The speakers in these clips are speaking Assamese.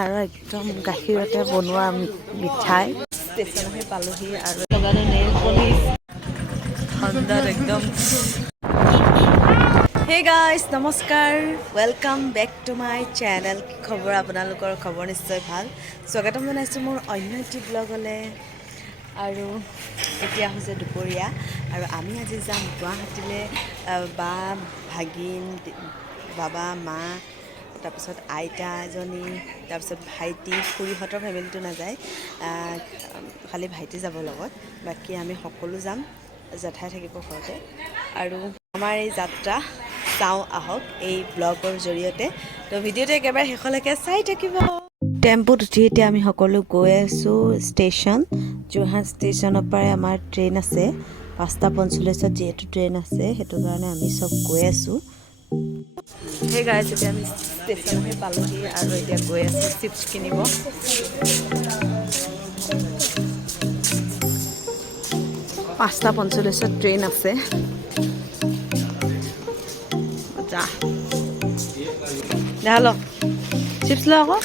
বিহাৰৰ একদম গাখীৰতে বনোৱা মিঠাই ষ্টেচন আহি পালোহি আৰু লগালো নেইল পলিচ সুন্দৰ একদম হে গাইজ নমস্কাৰ welcome back to my channel কি খবৰ আপোনালোকৰ খবৰ নিশ্চয় ভাল স্বাগতম জনাইছোঁ মোৰ অন্য এটি ব্লগলৈ আৰু এতিয়া হৈছে দুপৰীয়া আৰু আমি আজি যাম গুৱাহাটীলৈ বা ভাগিন বাবা মা তাৰপিছত আইতা এজনী তাৰপিছত ভাইটি খুৰীহঁতৰ ফেমিলিটো নাযায় খালি ভাইটি যাব লগত বাকী আমি সকলো যাম জেঠাই থাকিব ঘৰতে আৰু আমাৰ এই যাত্ৰা চাওঁ আহক এই ব্লগৰ জৰিয়তে তো ভিডিঅ'টো একেবাৰে শেষলৈকে চাই থাকিব টেম্পুত উঠি এতিয়া আমি সকলো গৈ আছোঁ ষ্টেচন যোৰহাট ষ্টেচনৰ পৰাই আমাৰ ট্ৰেইন আছে 5:45 যিহেতু ট্ৰেইন আছে সেইটো কাৰণে আমি চব গৈ আছোঁ সেই গাইজ এতিয়া আমি ষ্টেচন আহি পালোহি আৰু এতিয়া গৈ আছোঁ চিপছ কিনিব 5:45 ট্ৰেইন আছে যা দেখা ল চিপছ ল আকৌ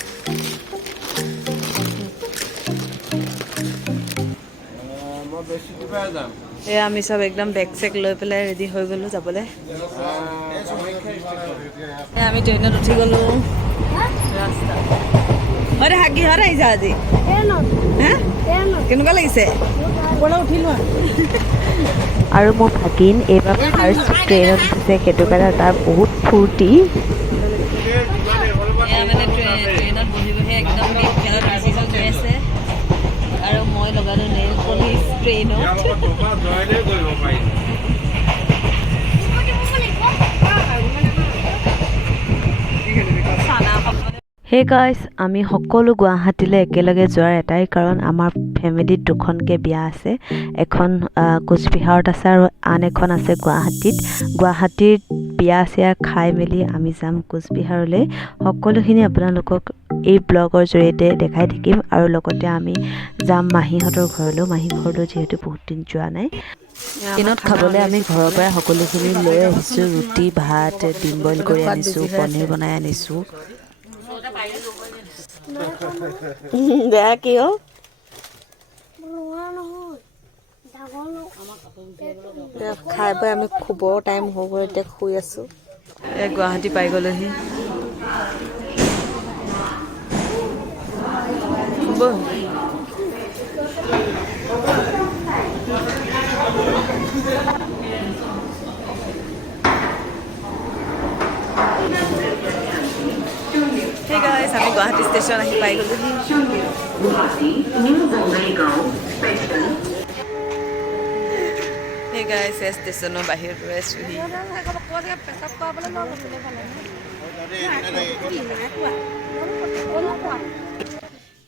এয়া আমি চব একদম বেগ চেক লৈ পেলাই ৰেডি হৈ গ'লোঁ যাবলৈ আমি ট্ৰেইনত উঠি গ'লোঁ ৰাস্তা অৰে হাগি হৰ আহিছা আজি কেনেকুৱা লাগিছে আৰু মোৰ ভাগিন এইবাৰ ফাৰ্ষ্ট ট্ৰেইনত উঠিছে সেইটো কাৰণে তাৰ বহুত ফূৰ্তি ট্ৰেইনত বহি বহি একদম গৈ আছে আৰু মই লগালোঁ নেইল পলিচ ট্ৰেইনত হে গাইজ আমি সকলো গুৱাহাটীলৈ একেলগে যোৱাৰ এটাই কাৰণ আমাৰ ফেমিলিত দুখনকৈ বিয়া আছে এখন কোচবিহাৰত আছে আৰু আন এখন আছে গুৱাহাটীত বিয়া চিয়া খাই মেলি আমি যাম কোচবিহাৰলৈ সকলোখিনি আপোনালোকক এই ব্লগৰ জৰিয়তে দেখাই থাকিম আৰু লগতে আমি যাম মাহীহঁতৰ ঘৰলৈ মাহী ঘৰলৈ যিহেতু বহুত দিন যোৱা নাই দিনত খাবলৈ আমি ঘৰৰ পৰা সকলোখিনি লৈ আহিছোঁ ৰুটি ভাত ডিম বইল কৰি আনিছোঁ পনীৰ বনাই আনিছোঁ বেয়া কি হ'ল খাই বৈ আমি শুবৰ টাইম হৈ গ'ল এতিয়া শুই আছোঁ গুৱাহাটী পাই গ'লোহি Hey guys, আমি গুৱাহাটী ষ্টেচন আহি পাই গ'লোহি Hey guys, ষ্টেচনৰ বাহিৰত ৰৈ আছোঁহি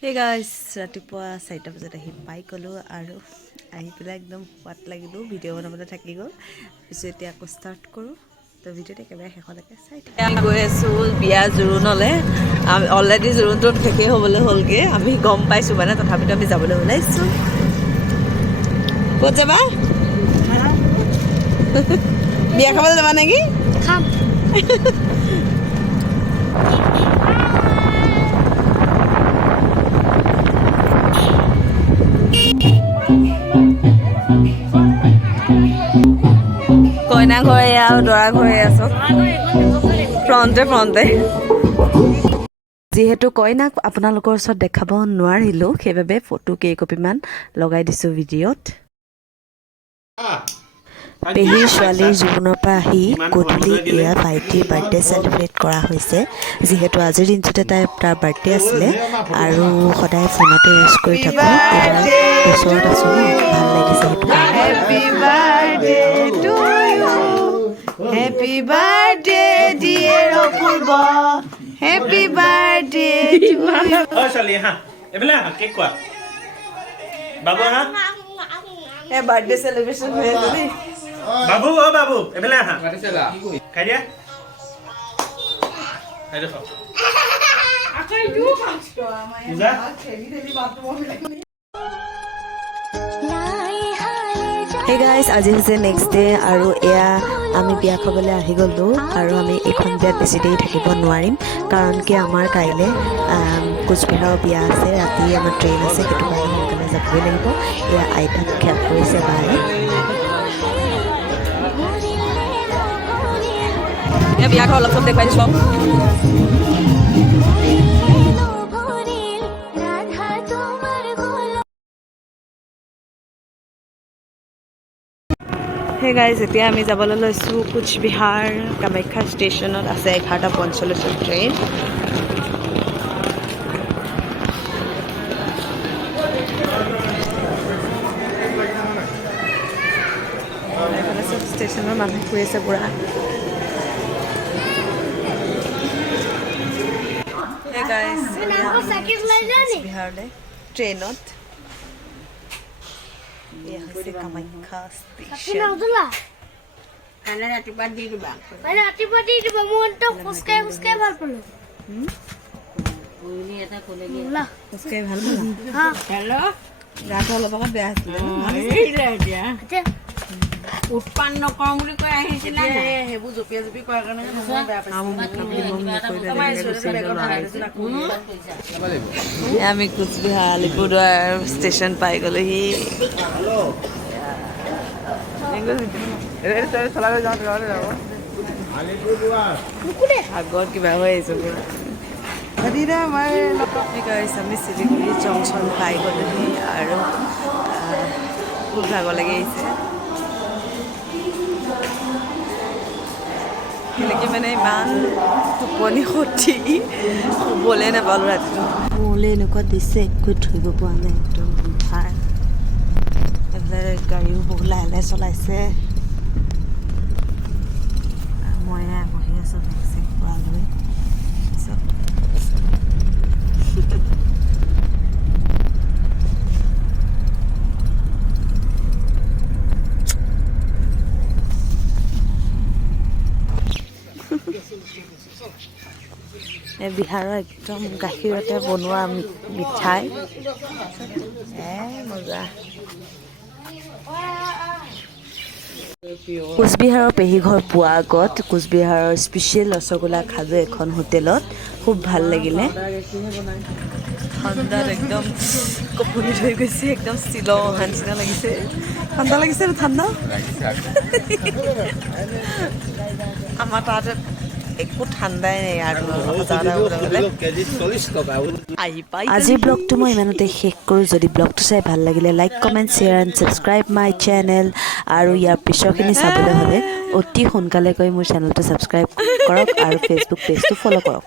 Hey guys, ৰাতিপুৱা 4টা বজাত আহি পাই গ'লোঁ আৰু আহি পেলাই একদম সোৱাদ লাগিলোঁ ভিডিঅ' বনাবলৈ থাকি গ'ল পিছত এতিয়া আকৌ ষ্টাৰ্ট কৰোঁ তো ভিডিঅ'টো একেবাৰে শেষলৈকে চাই থাকি আমি গৈ আছোঁ বিয়া জোৰোণলৈ অলৰেডি জোৰোণটো শেষেই হ'বলৈ হ'লগৈ আমি গম পাইছোঁ মানে তথাপিতো আমি যাবলৈ ওলাইছোঁ ক'ত যাবা বিয়া খাবলৈ যাবা নেকি খাম কইনা ঘৰে আৰু দৰা ঘৰে আছো ফ্ৰণ্টে যিহেতু কইনাক আপোনালোকৰ ওচৰত দেখাব নোৱাৰিলোঁ সেইবাবে ফটো কেইকপিমান লগাই দিছোঁ ভিডিঅ'ত পেহীৰ ছোৱালীৰ জোৰোণৰ পৰা আহি গধূলি এয়া ভাইটিৰ বাৰ্থডে চেলিব্ৰেট কৰা হৈছে যিহেতু আজিৰ দিনটোতে তাৰ বাৰ্থডে আছিলে আৰু সদায় ফোনতে ইউজ কৰি থাকোঁ এইবাৰ ওচৰত আছোঁ ন ভাল লাগিছে সেইটো happy birthday to you happy birthday dear Apurba happy birthday to you ঐ ছোৱালী হা এবেলা কেক কোৱা বাবু হা এ বাৰ্থডে সেলিব্রেশন হৈ আছে দেই বাবু ও বাবু এবেলা হা খাই দিয়া খাই দেখো আকাই ইউ খাচ্ছ আমায় খেলি বাথরুম লাই হালে যা হে গাইজ আজি হৈছে নেক্সট ডে আৰু এয়া আমি বিয়া খাবলৈ আহি গ'লোঁ আৰু আমি এইখন বিয়াত বেছি দেৰি থাকিব নোৱাৰিম কাৰণ কি আমাৰ কাইলৈ কোচবিহাৰৰ বিয়া আছে ৰাতি আমাৰ ট্ৰেইন আছে সেইটো কাৰণে সোনকালে যাবই লাগিব এয়া আইতাক খেয়াল কৰিছে বায়ে বিয়া ঘৰ অলপ চব দেখুৱাই দিছোঁ হে গাইজ এতিয়া আমি যাবলৈ লৈছোঁ কোচবিহাৰ কামাখ্যা ষ্টেচনত আছে 11:45 ট্ৰেইন এইফালে চব ষ্টেচনৰ মানুহ শুই আছে পুৰা হে গাইজ কোচবিহাৰলৈ ট্ৰেইনত কামাখ্যা ষ্টেচন ৰাতিপুৱা দি দিবা মই খোজকাঢ়ি ভাল পালোঁ খোজকাঢ়ি ভাল পালোঁ গাটো অলপ আগত বেয়া আছিলে এতিয়া উৎপাদন নকৰোঁ বুলি কৈ আহিছিলে সেইবোৰ জঁপিয়াই জঁপি কৰাৰ কাৰণে আমি কোচবিহাৰ আলিপুৰদুৱাৰ ষ্টেচন পাই গ'লোহি আগত কিবা হৈ আহিছোঁ আমি শিলিগুৰি জংচন পাই গ'লোহি আৰু খুব ভাগৰ লাগি আহিছে সেনেকৈ মানে ইমান টোপনি খতি শুবলৈ নাপালোঁ ৰাতিটো মোলৈ এনেকুৱা দিছে একো ধৰিব পৰা নাই একদম ভাল এইফালে গাড়ীও বহুত লাহে লাহে চলাইছে মই বহি আছোঁ ভেকচিন খোৱালৈ বিহাৰৰ একদম গাখীৰতে বনোৱা মিঠাই মজা কোচবিহাৰৰ পেহীঘৰ পোৱাৰ আগত কোচবিহাৰৰ স্পেচিয়েল ৰসগোল্লা খালোঁ এখন হোটেলত খুব ভাল লাগিলে ঠাণ্ডাত একদম কঁপনি হৈ গৈছে একদম শ্বিলং অহা নিচিনা লাগিছে ঠাণ্ডা লাগিছে ঠাণ্ডা আমাৰ তাত একো ঠাণ্ডাই নাই আৰু আজিৰ ব্লগটো মই ইমানতে শেষ কৰোঁ যদি ব্লগটো চাই ভাল লাগিলে like comment share and subscribe my channel আৰু ইয়াৰ পিছৰখিনি চাবলৈ হ'লে অতি সোনকালে গৈ মোৰ চেনেলটো ছাবস্ক্ৰাইব কৰক আৰু ফেচবুক পেজটো ফ'ল' কৰক